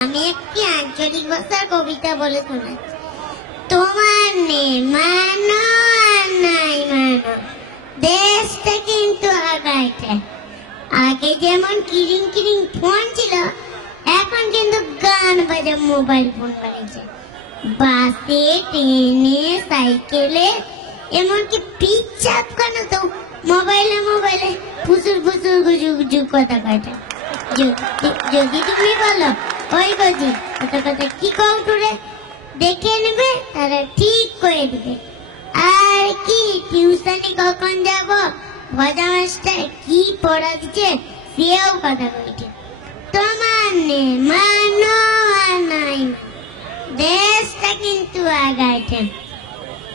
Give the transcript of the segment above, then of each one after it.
আমি একটি আঞ্চলিক ভাষার কবিতা বলে শোনাচ্ছি। তোমার মানো আর নাই মানো, দেশটা কিন্তু আগাইছে। আগে যেমন কিরিং কিরিং ফোন ছিল, এখন কিন্তু গান বাজা মোবাইল ফোন বাড়িয়েছে। বাসে, ট্রেনে, সাইকেলে, এমনকি পিচ্ছাপ কেন তো মোবাইলে মোবাইলে ফুসুর ফুসুর গুজু গুজু কথা কাটে। যদি তুমি বলো ওই গজি কথা কথা কি কৌটুরে দেখে নেবে, তারা ঠিক করে দিবে। আর কি টিউশনে কখন যাব, ভজা মাস্টার কি পড়া দিচ্ছে সেও কথা কইছে। তোমার মানো আর নাই, দেশটা কিন্তু আগাইছে।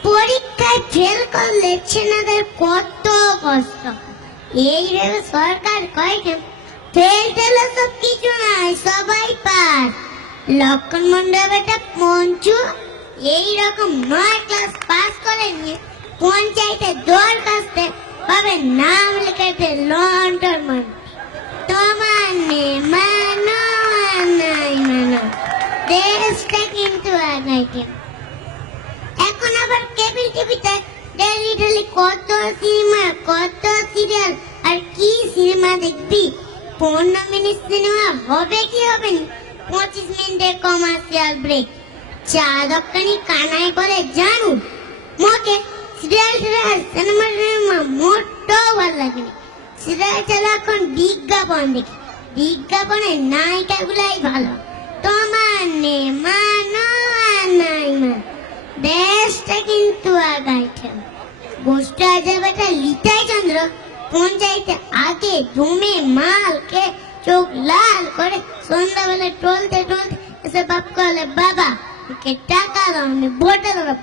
পরীক্ষায় ফেল করলে ছেলেদের কত কষ্ট, এই ভেবে সরকার কয়েছে ফেল টেলে সব কিছু নাই, সবাই পাস। লক্ষণ মন্ডল বেটা পঞ্চু এইরকম 9 ক্লাস পাস করে নিয়ে পঞ্চায়েতে দরখাস্তে পাবে নাম লেখাতে লন্ডন মান। তোমার মানো আর নাই মানো, দেশটা কিন্তু আগাইছে। এখন আবার কেবল টিভিতে ডেলি ডেলি কত সিনেমা, কত সিরিয়াল, আর কি সিনেমা দেখবি। 15 মিনিট সিনেমা হবে কি হবে না, 25 মিনিটের কমার্শিয়াল ব্রেক। চা দোকানি কানাই করে জানু মোকে সিরিয়াল সিনেমা মোটেও ভালো লাগে না। সিরিয়াল চালা এখন বিজ্ঞাপন দেখি, বিজ্ঞাপনের নায়িকাগুলাই ভালো। তোমার মানো আর নাই মানো, দেশটা কিন্তু আগাইছে। গোষ্ঠী আজাবেটা লিটাই চন্দ্র পঞ্চায়েতে আগে ধুমে মালকে চোখ লাল করে সন্ধ্যাবেলা টলতে টলতে এসে বাপ বলে বাবা ওকে টাকা দাও, আমি ভোটে দেবো।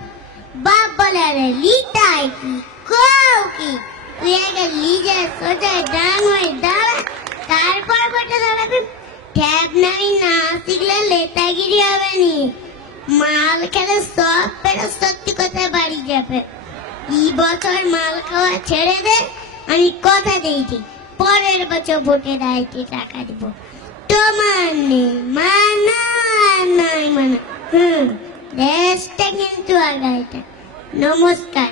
বাপ বলে আরে লিটাই কি কও কি, তুই আগে লিজে সোজায় ডান হয়ে দাঁড়া, তারপর ভোটে দাঁড়াবি। ট্যাব নামি না শিখলে লেতাগিরি হবে নি। মাল খেলে সব পেরে সত্যি কথা বাড়ি যাবে। এই বছর মাল খাওয়া ছেড়ে দে, আমি কথা দিয়েছি পরের বছর ভোটে দাঁড়িয়ে টাকা দিব। তোমার মানো আর নাই মানো, দেশটা কিন্তু আগাইছে। নমস্কার।